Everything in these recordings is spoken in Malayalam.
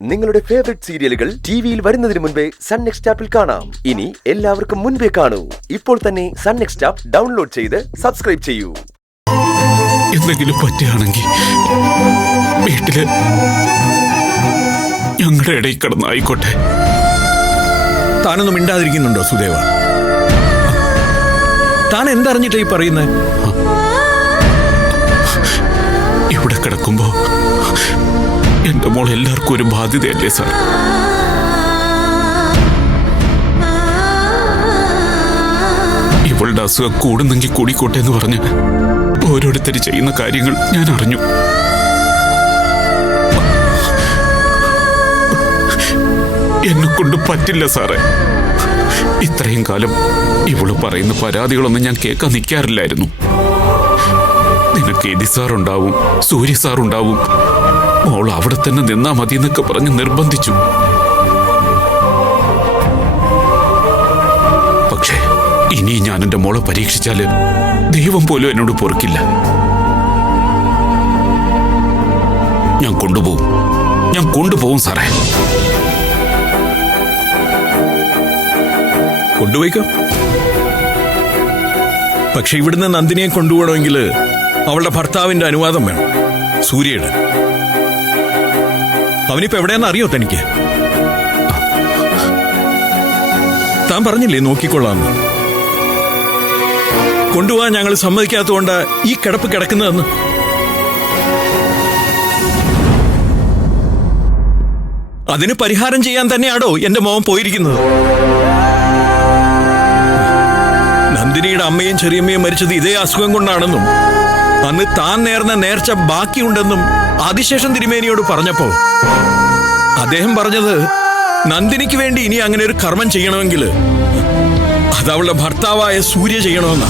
നിങ്ങളുടെ ഫേവറേറ്റ് സീരിയലുകൾ ടിവിയിൽ വരുന്നതിന് മുൻപേ സൺ നെക്സ്റ്റ് ആപ്പിൽ കാണാം. ഇനി എല്ലാവർക്കും മുൻപേ കാണൂ. ഇപ്പോൾ തന്നെ സൺ നെക്സ്റ്റ് ആപ്പ് ഡൗൺലോഡ് ചെയ്ത് സബ്സ്ക്രൈബ് ചെയ്യൂ. എന്തെങ്കിലും പറ്റുകയാണെങ്കിൽ വീട്ടില് ഞങ്ങളുടെ ഇടയിൽ കിടന്നായിക്കോട്ടെ. താനൊന്നും മിണ്ടാതിരിക്കുന്നുണ്ടോ സുദേവ? താൻ എന്തറിഞ്ഞിട്ടാ ഈ പറയുന്നത്? ഇവിടെ കിടക്കുമ്പോ എന്റെ മോൾ എല്ലാവർക്കും ഒരു ബാധ്യതയല്ലേ സാർ? ഇവളുടെ അസുഖം കൂടുന്നെങ്കിൽ കൂടിക്കോട്ടെ എന്ന് പറഞ്ഞ് ഓരോരുത്തർ ചെയ്യുന്ന കാര്യങ്ങൾ ഞാൻ അറിഞ്ഞു. എന്നെ കൊണ്ട് പറ്റില്ല സാറേ. ഇത്രയും കാലം ഇവള് പറയുന്ന പരാതികളൊന്നും ഞാൻ കേൾക്കാൻ നിൽക്കാറില്ലായിരുന്നു. നിനക്ക് എതി സാറുണ്ടാവും, സൂര്യ സാറുണ്ടാവും, മോൾ അവിടെ തന്നെ നിന്നാ മതി എന്നൊക്കെ പറഞ്ഞ് നിർബന്ധിച്ചു. പക്ഷേ ഇനി ഞാൻ എന്റെ മോളെ പരീക്ഷിച്ചാല് ദൈവം പോലും എന്നോട് പൊറുക്കില്ല. ഞാൻ കൊണ്ടുപോകും സാറേ. കൊണ്ടുപോയിക്കോ. പക്ഷെ ഇവിടുന്ന് നന്ദിനിയെ കൊണ്ടുപോകണമെങ്കിൽ അവളുടെ ഭർത്താവിന്റെ അനുവാദം വേണം, സൂര്യയുടെ. അവനിപ്പോ എവിടെയാന്ന് അറിയോ തനിക്ക്? താൻ പറഞ്ഞില്ലേ നോക്കിക്കൊള്ളാന്ന്. കൊണ്ടുപോകാൻ ഞങ്ങൾ സമ്മതിക്കാത്തതുകൊണ്ട് ഈ കിടപ്പ് കിടക്കുന്നതെന്ന്. അതിന് പരിഹാരം ചെയ്യാൻ തന്നെയാണോ എന്റെ മോൻ പോയിരിക്കുന്നത്? നന്ദിനിയുടെ അമ്മയും ചെറിയമ്മയും മരിച്ചത് ഇതേ അസുഖം കൊണ്ടാണെന്നും അന്ന് താൻ നേർന്ന നേർച്ച ബാക്കിയുണ്ടെന്നും ആദിശേഷൻ തിരുമേനിയോട് പറഞ്ഞപ്പോ അദ്ദേഹം പറഞ്ഞത് നന്ദിനിക്ക് വേണ്ടി ഇനി അങ്ങനെ ഒരു കർമ്മം ചെയ്യണമെങ്കിൽ അത് അവളുടെ ഭർത്താവായ സൂര്യ ചെയ്യണമെന്നാ.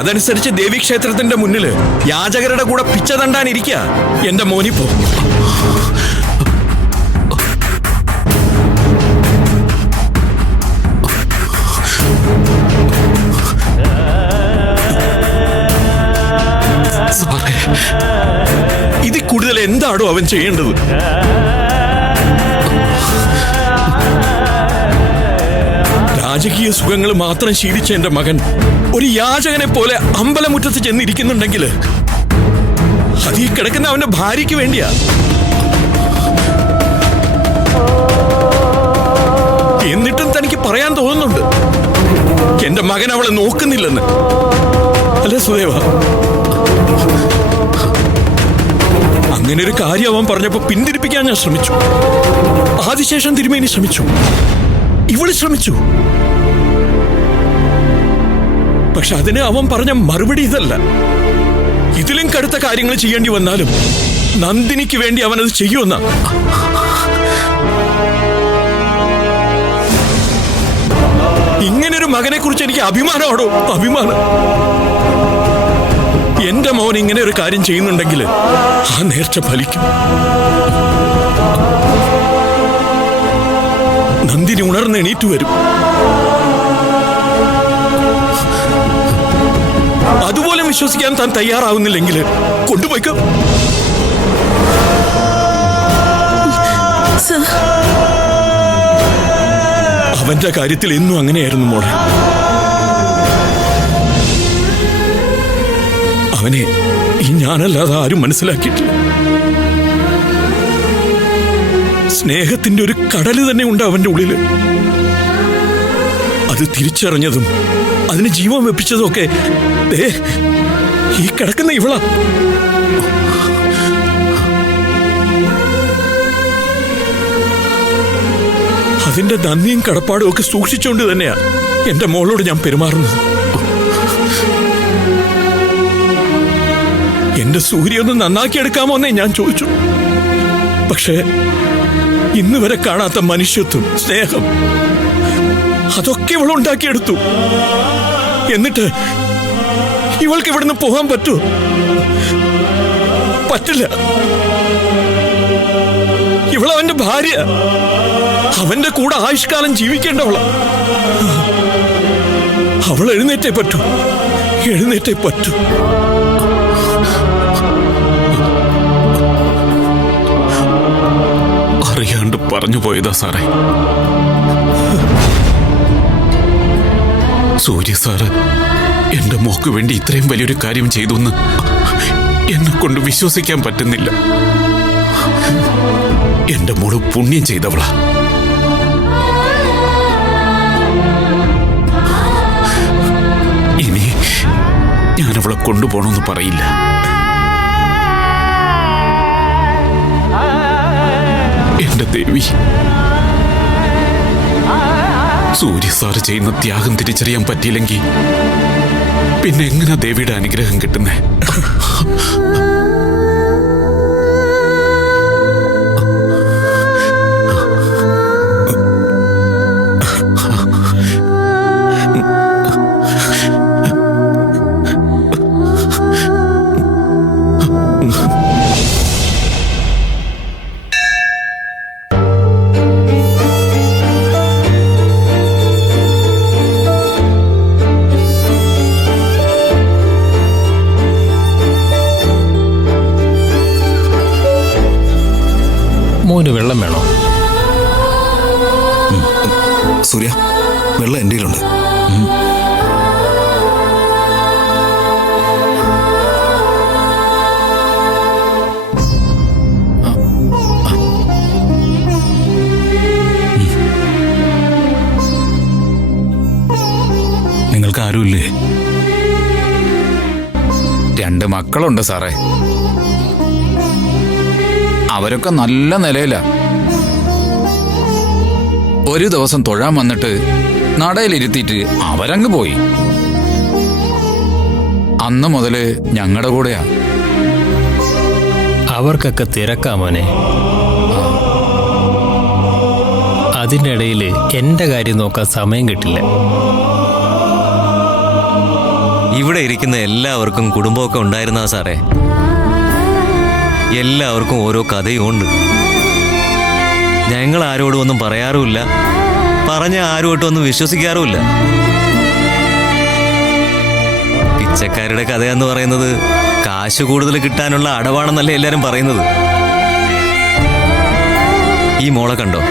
അതനുസരിച്ച് ദേവീക്ഷേത്രത്തിന്റെ മുന്നില് യാചകരുടെ കൂടെ പിച്ച തണ്ടാനിരിക്കുക എന്റെ മോനിപ്പോ. ഇതിൽ കൂടുതൽ എന്താണോ അവൻ ചെയ്യേണ്ടത്? രാജകീയ സുഖങ്ങൾ മാത്രം ശീലിച്ച എന്റെ മകൻ ഒരു യാചകനെ പോലെ അമ്പലമുറ്റത്ത് ചെന്നിരിക്കുന്നുണ്ടെങ്കിൽ അത് ഈ കിടക്കുന്ന അവന്റെ ഭാര്യയ്ക്ക് വേണ്ടിയാ. എന്നിട്ടും തനിക്ക് പറയാൻ തോന്നുന്നുണ്ട് എന്റെ മകൻ അവളെ നോക്കുന്നില്ലെന്ന്. അല്ലേ സുദേവ? അങ്ങനെ ഒരു കാര്യം അവൻ പറഞ്ഞപ്പോ പിന്തിരിപ്പിക്കാൻ ഞാൻ ശ്രമിച്ചു. ആദിശേഷൻ തിരുമേനി ശ്രമിച്ചു, ഇവള് ശ്രമിച്ചു. പക്ഷെ അതിന് അവൻ പറഞ്ഞ മറുപടി ഇതല്ല. ഇതിലും കടുത്ത കാര്യങ്ങൾ ചെയ്യേണ്ടി വന്നാലും നന്ദിനിക്ക് വേണ്ടി അവനത് ചെയ്യുമെന്ന. ഇങ്ങനൊരു മകനെ കുറിച്ച് എനിക്ക് അഭിമാനമാണോ? അഭിമാനം. എന്റെ മോൻ ഇങ്ങനെ ഒരു കാര്യം ചെയ്യുന്നുണ്ടെങ്കിൽ ആ നേർച്ച ഫലിക്കും. നന്ദിനി ഉണർന്ന് എണീറ്റു വരും. അതുപോലെ വിശ്വസിക്കാൻ താൻ തയ്യാറാവുന്നില്ലെങ്കിൽ കൊണ്ടുപോയിക്കോ. അവന്റെ കാര്യത്തിൽ എന്നും അങ്ങനെയായിരുന്നു മോളെ. അവനെ ഈ ഞാനല്ലാതെ ആരും മനസ്സിലാക്കിയിട്ടില്ല. സ്നേഹത്തിന്റെ ഒരു കടല് തന്നെ ഉണ്ട് അവന്റെ ഉള്ളില്. അത് തിരിച്ചറിഞ്ഞതും അതിന് ജീവൻ വെപ്പിച്ചതും ഒക്കെ ഈ കിടക്കുന്ന ഇവളാ. അതിന്റെ നന്ദിയും കടപ്പാടും ഒക്കെ സൂക്ഷിച്ചുകൊണ്ട് തന്നെയാ എന്റെ മോളോട് ഞാൻ പെരുമാറുന്നത്. എന്റെ സൂര്യ ഒന്ന് നന്നാക്കിയെടുക്കാമോ എന്നേ ഞാൻ ചോദിച്ചു. പക്ഷേ ഇന്ന് വരെ കാണാത്ത മനുഷ്യത്വം, സ്നേഹം, അതൊക്കെ ഇവൾ ഉണ്ടാക്കിയെടുത്തു. എന്നിട്ട് ഇവൾക്ക് ഇവിടുന്ന് പോകാൻ പറ്റുമോ? പറ്റില്ല. ഇവളവന്റെ ഭാര്യ, അവന്റെ കൂടെ ആയുഷ്കാലം ജീവിക്കേണ്ടവള. അവൾ എഴുന്നേറ്റേ പറ്റൂ. അറിയാണ്ട് പറഞ്ഞു പോയതാ സാറേ. സൂര്യ സാറ് എന്റെ മോക്ക് വേണ്ടി ഇത്രയും വലിയൊരു കാര്യം ചെയ്തു എന്ന് എന്നെ കൊണ്ട് വിശ്വസിക്കാൻ പറ്റുന്നില്ല. എന്റെ മോള് പുണ്യം ചെയ്തവളാ. ഇനി ഞാൻ അവളെ കൊണ്ടുപോകണമെന്ന് പറയില്ല. എന്റെ ദേവി, സൂര്യ സാറ് ചെയ്യുന്ന ത്യാഗം തിരിച്ചറിയാൻ പറ്റിയില്ലെങ്കിൽ പിന്നെ എങ്ങനെ ദേവിയുടെ അനുഗ്രഹം കിട്ടുന്നേ? മോന് വെള്ളം വേണോ? സൂര്യ, വെള്ളം എൻ്റെ കയ്യിലുണ്ട്. നിങ്ങൾക്ക് ആരുമില്ലേ? 2 മക്കളുണ്ട് സാറേ. അവരൊക്കെ നല്ല നിലയിലാ. ഒരു ദിവസം തൊഴാൻ വന്നിട്ട് നടയിലിരുത്തിയിട്ട് അവരങ്ങ് പോയി. അന്ന് മുതല് ഞങ്ങളുടെ കൂടെയാ. അവർക്കൊക്കെ തിരക്കാ മോനെ. അതിൻ്റെ ഇടയിൽ എൻ്റെ കാര്യം നോക്കാൻ സമയം കിട്ടില്ല. ഇവിടെ ഇരിക്കുന്ന എല്ലാവർക്കും കുടുംബമൊക്കെ ഉണ്ടായിരുന്നാ സാറേ. എല്ലാവർക്കും ഓരോ കഥയും ഉണ്ട്. ഞങ്ങൾ ആരോടും ഒന്നും പറയാറുമില്ല, പറഞ്ഞ ആരുമായിട്ടും ഒന്നും വിശ്വസിക്കാറുമില്ല. പിച്ചക്കാരുടെ കഥയെന്ന് പറയുന്നത് കാശ് കൂടുതൽ കിട്ടാനുള്ള അടവാണെന്നല്ലേ എല്ലാവരും പറയുന്നത്. ഈ മോളെ കണ്ടോ?